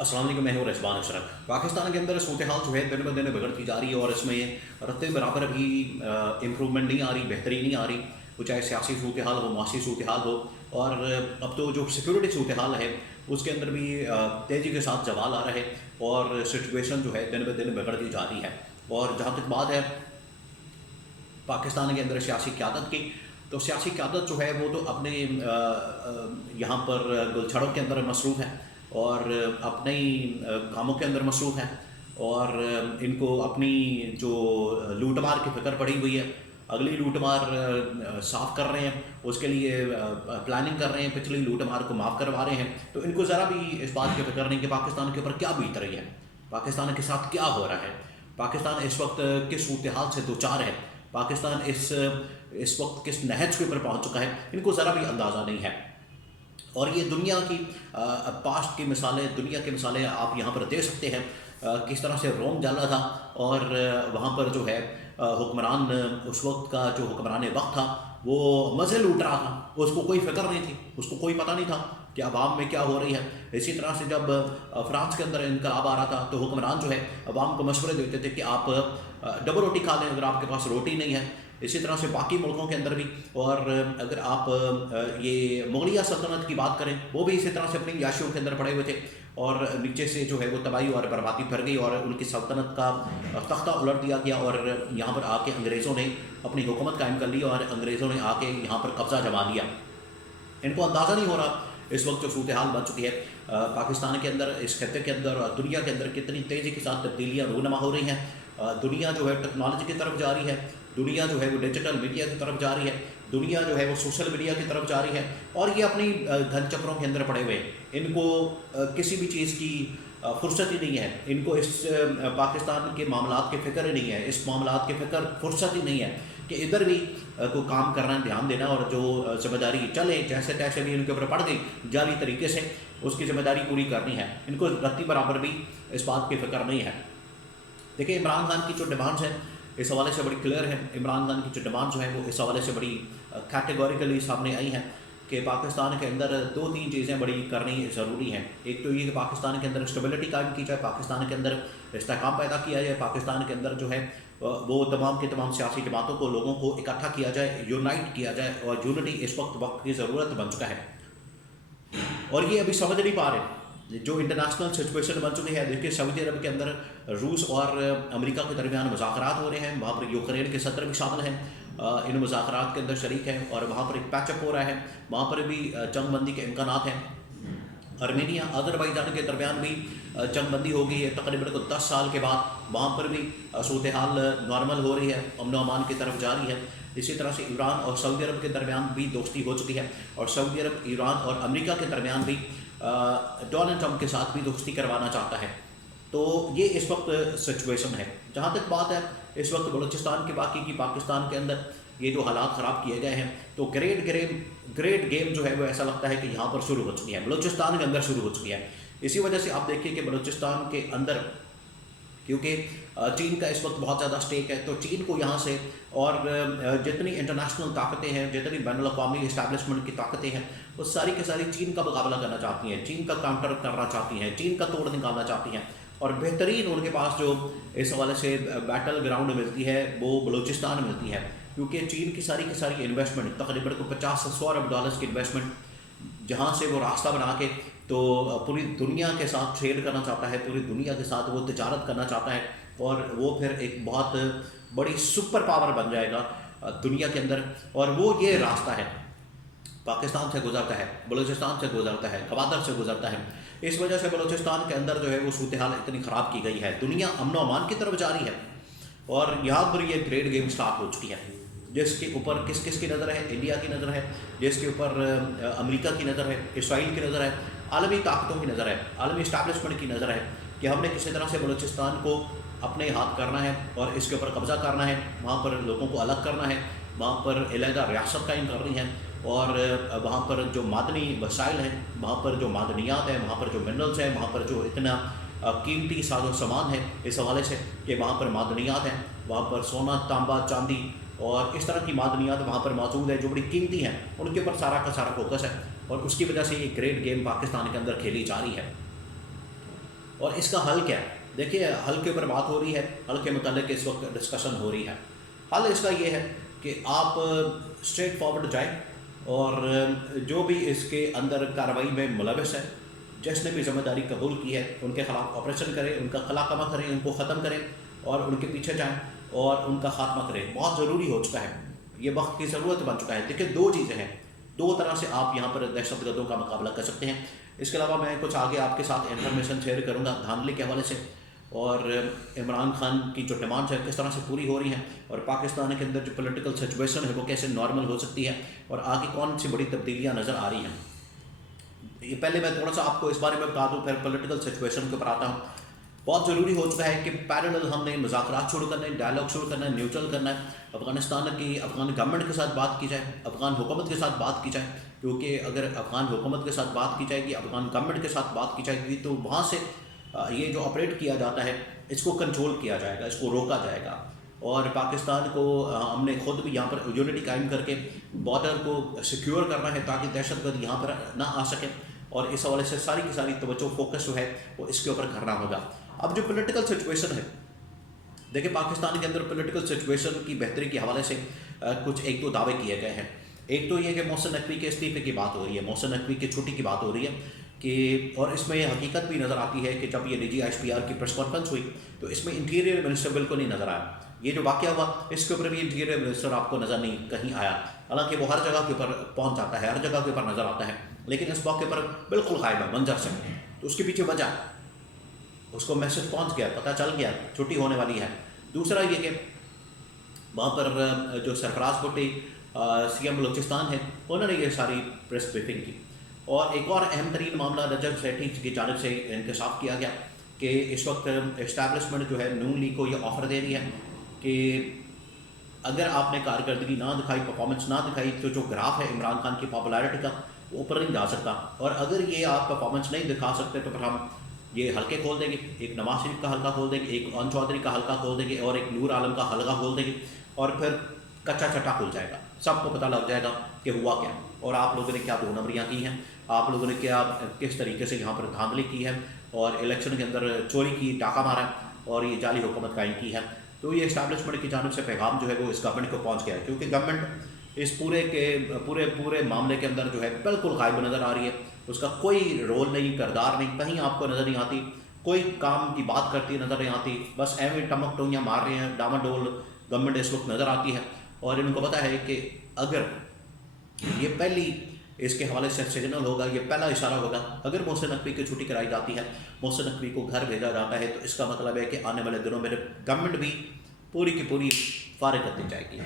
अस्सलाम वालेकुम, मैं हूं रिजवान अशरफ। पाकिस्तान के अंदर सूरत हाल जो है दिन ब दिन बिगड़ती जा रही है और इसमें रत्ते बराबर भी इम्प्रूवमेंट नहीं आ रही, बेहतरी नहीं आ रही। वो चाहे सियासी सूरत हाल हो, मुआशी सूरत हाल हो, और अब तो जो सिक्योरिटी सूरत हाल है उसके अंदर भी तेज़ी के साथ जवाल आ रहे और सिचुएशन जो है दिन ब दिन बिगड़ती जा रही है। और जहाँ तक बात है पाकिस्तान के अंदर सियासी क़यादत की, तो सियासी क़यादत जो है वो तो अपने यहाँ पर गुलछड़ों के अंदर मसरूफ़ है और अपने ही कामों के अंदर मसरूफ़ है और इनको अपनी जो लूट मार की फ़िक्र पड़ी हुई है, अगली लूट मार साफ़ कर रहे हैं, उसके लिए प्लानिंग कर रहे हैं, पिछली लूट मार को माफ़ करवा रहे हैं। तो इनको ज़रा भी इस बात की फ़िक्र नहीं कि पाकिस्तान के ऊपर क्या बीत रही है, पाकिस्तान के साथ क्या हो रहा है, पाकिस्तान इस वक्त किस सूरत हाल से दो चार है, पाकिस्तान इस वक्त किस नहज के ऊपर पहुँच चुका है, इनको ज़रा भी अंदाज़ा नहीं है। और ये दुनिया की पास्ट की मिसालें, दुनिया की मिसालें आप यहाँ पर दे सकते हैं, किस तरह से रोम जला था और वहाँ पर जो है हुक्मरान, उस वक्त का जो हुक्मरान वक्त था वो मज़े लूट रहा था, उसको कोई फ़िक्र नहीं थी, उसको कोई पता नहीं था कि अवाम में क्या हो रही है। इसी तरह से जब फ्रांस के अंदर इनकलाब आ रहा था तो हुक्मरान जो है अवाम को मशवरे देते थे कि आप डबल रोटी खा लें अगर आपके पास रोटी नहीं है। इसी तरह से बाकी मुल्कों के अंदर भी, और अगर आप ये मुगलिया सल्तनत की बात करें वो भी इसी तरह से अपनी याशियों के अंदर पड़े हुए थे और नीचे से जो है वो तबाही और बर्बादी फैल गई और उनकी सल्तनत का तख्ता उलट दिया गया और यहाँ पर आके अंग्रेज़ों ने अपनी हुकूमत कायम कर ली और अंग्रेज़ों ने आके यहाँ पर कब्ज़ा जमा लिया। इनको अंदाज़ा नहीं हो रहा इस वक्त जो सूरत हाल बन चुकी है पाकिस्तान के अंदर, इस खत्े के अंदर और दुनिया के अंदर कितनी तेज़ी के साथ तब्दीलियाँ रूनमा हो रही हैं। दुनिया जो है टेक्नोलॉजी की तरफ जा रही है, दुनिया जो है वो डिजिटल मीडिया की तरफ जा रही है, दुनिया जो है वो सोशल मीडिया की तरफ जा रही है और ये अपनी धन चक्रों के अंदर पड़े हुए हैं। इनको किसी भी चीज़ की फुर्सत ही नहीं है, इनको इस पाकिस्तान के मामलात की फ़िक्र ही नहीं है, इस मामलात की फ़िक्र फुर्सत ही नहीं है कि इधर भी को काम करना है, ध्यान देना और जो जिम्मेदारी चले जैसे तैसे भी इनके ऊपर पड़ गई जाली तरीके से उसकी जिम्मेदारी पूरी करनी है। इनको रत्ती बराबर भी इस बात की फ़िक्र नहीं है। देखिए, इमरान खान की जो डिमांड्स हैं इस हवाले से बड़ी क्लियर है। इमरान खान की जो डिमांड्स जो है वो इस हवाले से बड़ी कैटेगोरिकली सामने आई हैं कि पाकिस्तान के अंदर दो तीन चीज़ें बड़ी करनी ज़रूरी हैं। एक तो ये कि पाकिस्तान के अंदर स्टेबिलिटी कायम की जाए, पाकिस्तान के अंदर इस्तेहकाम पैदा किया जाए, पाकिस्तान के अंदर जो है वो तमाम के तमाम सियासी जमातों को, लोगों को इकट्ठा किया जाए, यूनाइट किया जाए और यूनिटी इस वक्त की ज़रूरत बन चुका है और ये अभी समझ नहीं पा रहे जो इंटरनेशनल सिचुएशन बन चुकी है। देखिए, सऊदी अरब के अंदर रूस और अमेरिका के दरमियान मुज़ाकरात हो रहे हैं, वहाँ पर यूक्रेन के सदर भी शामिल हैं, इन मुज़ाकरात के अंदर शरीक हैं और वहाँ पर एक पैचअप हो रहा है, वहाँ पर भी जंगबंदी के इम्कानात हैं। आर्मेनिया अज़रबैजान के दरमियान भी जंगबंदी हो गई है तकरीबन 10 साल के बाद, वहाँ पर भी सूरत हाल नॉर्मल हो रही है, अमन अमान की तरफ जा रही है। इसी तरह से ईरान और सऊदी अरब के दरमियान भी दोस्ती हो चुकी है और सऊदी अरब, ईरान और अमेरिका के दरमियान भी डोनाल्ड ट्रंप के साथ भी दोस्ती करवाना चाहता है। तो ये इस वक्त सिचुएशन है। जहाँ तक बात है इस वक्त बलूचिस्तान की बाकी की, पाकिस्तान के अंदर ये जो हालात ख़राब किए गए हैं तो ग्रेट गेम जो है वो ऐसा लगता है कि यहाँ पर शुरू हो चुकी है, बलूचिस्तान के अंदर शुरू हो चुकी है। इसी वजह से आप देखिए कि बलूचिस्तान के अंदर क्योंकि चीन का इस वक्त बहुत ज़्यादा स्टेक है तो चीन को यहाँ से और जितनी इंटरनेशनल ताकतें हैं, जितनी बैनुल-अक़वामी इस्टेब्लिशमेंट की ताकतें हैं वो सारी की सारी चीन का मुकाबला करना चाहती हैं, चीन का काउंटर करना चाहती हैं, चीन का तोड़ निकालना चाहती हैं और बेहतरीन उनके पास जो इस हवाले से बैटल ग्राउंड मिलती है वो बलूचिस्तान मिलती है। क्योंकि चीन की सारी इन्वेस्टमेंट तकरीबन को 50 से 100 अरब डॉलर्स की इन्वेस्टमेंट जहाँ से वो रास्ता बना के तो पूरी दुनिया के साथ ट्रेड करना चाहता है, पूरी दुनिया के साथ वो तिजारत करना चाहता है और वो फिर एक बहुत बड़ी सुपर पावर बन जाएगा दुनिया के अंदर। और वो ये रास्ता है, पाकिस्तान से गुजरता है, बलूचिस्तान से गुजरता है, गवादर से गुजरता है। इस वजह से बलूचिस्तान के अंदर जो है वो सूरत हाल इतनी ख़राब की गई है, दुनिया अमन अमान की तरफ जा रही है और यहाँ पर ये ग्रेट गेम स्टार्ट हो चुकी है जिसके ऊपर किस किस की नज़र है, इंडिया की नज़र है, जिसके ऊपर अमेरिका की नज़र है, इसराइल की नज़र है, आलमी ताकतों की नज़र है, आलमी इस्टेब्लिशमेंट की नज़र है कि हमने किसी तरह से बलूचिस्तान को अपने हाथ करना है और इसके ऊपर कब्ज़ा करना है, वहाँ पर लोगों को अलग करना है, वहाँ पर अलहदा रियासत कायम करनी है और वहाँ पर जो मादनी वसाइल हैं, वहाँ पर जो मादनियात हैं, वहाँ पर जो मिनरल्स हैं, वहाँ पर जो इतना कीमती साजो सामान है इस हवाले से कि वहाँ पर मादनियात हैं, वहाँ पर सोना, तांबा, चांदी और इस तरह की मादनियात वहाँ पर मौजूद है जो बड़ी कीमती हैं, उनके ऊपर सारा का सारा फोकस है और उसकी वजह से ये ग्रेट गेम पाकिस्तान के अंदर खेली जा रही है। اور اس کا حل کیا ہے؟ دیکھیے حل کے اوپر بات ہو رہی ہے، حل کے متعلق اس وقت ڈسکشن ہو رہی ہے۔ حل اس کا یہ ہے کہ آپ اسٹریٹ فارورڈ جائیں اور جو بھی اس کے اندر کارروائی میں ملوث ہے، جس نے بھی ذمہ داری قبول کی ہے، ان کے خلاف آپریشن کریں، ان کا خلا کما کریں، ان کو ختم کریں اور ان کے پیچھے جائیں اور ان کا خاتمہ کریں۔ بہت ضروری ہو چکا ہے، یہ وقت کی ضرورت بن چکا ہے۔ دیکھیں دو چیزیں ہیں، دو طرح سے آپ یہاں پر دہشت گردوں کا مقابلہ کر سکتے ہیں۔ اس کے علاوہ میں کچھ آگے آپ کے ساتھ انفارمیشن شیئر کروں گا دھاندلی کے حوالے سے، اور عمران خان کی جو ڈیمانڈس ہیں کس طرح سے پوری ہو رہی ہیں، اور پاکستان کے اندر جو پولیٹیکل سچویشن ہے وہ کیسے نارمل ہو سکتی ہے، اور آگے کون سی بڑی تبدیلیاں نظر آ رہی ہیں۔ یہ پہلے میں تھوڑا سا آپ کو اس بارے میں بتا دوں، پھر پولیٹیکل سچویشن کے اوپر آتا ہوں۔ بہت ضروری ہو چکا ہے کہ پیرالل ہم نے مذاکرات شروع کرنا ہے، ڈائلاگ شروع کرنا ہے، نیوٹرل کرنا ہے، افغان گورنمنٹ کے ساتھ بات کی جائے، افغان حکومت کے ساتھ بات کی جائے، کیونکہ اگر افغان حکومت کے ساتھ بات کی جائے گی، افغان گورنمنٹ کے ساتھ بات کی جائے گی، تو وہاں سے یہ جو آپریٹ کیا جاتا ہے اس کو کنٹرول کیا جائے گا، اس کو روکا جائے گا۔ اور پاکستان کو ہم نے خود بھی یہاں پر یونٹی قائم کر کے بارڈر کو سیکیور کرنا ہے تاکہ دہشت گرد یہاں پر نہ آ سکے، اور اس حوالے سے ساری کی ساری توجہ فوکس جو ہے وہ اس کے اوپر کرنا ہوگا۔ اب جو پولیٹیکل سچویشن ہے، دیکھیں پاکستان کے اندر پولیٹیکل سچویشن کی بہتری کے حوالے سے کچھ ایک دو دعوے کیے گئے ہیں۔ ایک تو یہ کہ محسن نقوی کے استعفے کی بات ہو رہی ہے، محسن نقوی کی چھٹی کی بات ہو رہی ہے کہ، اور اس میں یہ حقیقت بھی نظر آتی ہے کہ جب یہ DG IHPR کی پریس کانفرنس ہوئی تو اس میں انٹیریئر منسٹر بالکل نہیں نظر آیا۔ یہ جو واقعہ ہوا اس کے اوپر بھی انٹیریئر منسٹر آپ کو نظر نہیں کہیں آیا، حالانکہ وہ ہر جگہ کے اوپر پہنچ جاتا ہے، ہر جگہ کے اوپر نظر آتا ہے، لیکن اس موقع پر بالکل غائب ہے منظر سے۔ تو اس کے پیچھے وجہ، اس کو میسج پہنچ گیا، پتہ چل گیا چھٹی ہونے والی ہے۔ دوسرا یہ کہ وہاں پر جو سرفراز بھٹی CM بلوچستان ہے، انہوں نے یہ ساری پریس بریفنگ کی۔ اور ایک اور اہم ترین معاملہ رجب سیٹھی کی جانب سے انکشاف کیا گیا کہ اس وقت اسٹیبلشمنٹ جو ہے نون لیگ کو یہ آفر دے رہی ہے کہ اگر آپ نے کارکردگی نہ دکھائی، پرفارمنس نہ دکھائی، تو جو گراف ہے عمران خان کی پاپولیرٹی کا وہ اوپر نہیں جا سکتا، اور اگر یہ آپ پرفارمنس نہیں دکھا سکتے تو پھر ہم یہ حلقے کھول دیں گے، ایک نواز شریف کا حلقہ کھول دیں گے، ایک اون چودھری کا حلقہ کھول دیں گے، اور ایک نور عالم کا حلقہ کھول دیں گے، اور پھر کچا چٹا کھل جائے گا، سب کو پتہ لگ جائے گا کہ ہوا کیا، اور آپ لوگوں نے کیا دو نمبریاں کی ہیں، آپ لوگوں نے کیا کس طریقے سے یہاں پر دھاندلی کی ہے، اور الیکشن کے اندر چوری کی، ڈاکہ مارا ہے، اور یہ جعلی حکومت قائم کی ہے۔ تو یہ اسٹیبلشمنٹ کی جانب سے پیغام جو ہے وہ اس گورنمنٹ کو پہنچ گیا ہے، کیونکہ گورنمنٹ اس پورے معاملے کے اندر جو ہے بالکل غائب نظر آ رہی ہے، اس کا کوئی رول نہیں، کردار نہیں، کہیں آپ کو نظر نہیں آتی، کوئی کام کی بات کرتی نظر نہیں آتی، بس ایویں ٹمک ٹوئیاں مار رہے ہیں، ڈاما ڈول گورنمنٹ اس وقت نظر آتی ہے۔ اور ان کو پتہ ہے کہ اگر یہ پہلی اس کے حوالے سے سگنل ہوگا، یہ پہلا اشارہ ہوگا، اگر محسن نقوی کی چھٹی کرائی جاتی ہے، محسن نقوی کو گھر بھیجا جاتا ہے، تو اس کا مطلب ہے کہ آنے والے دنوں میں گورنمنٹ بھی پوری کی پوری فارغ کر دی جائے گی۔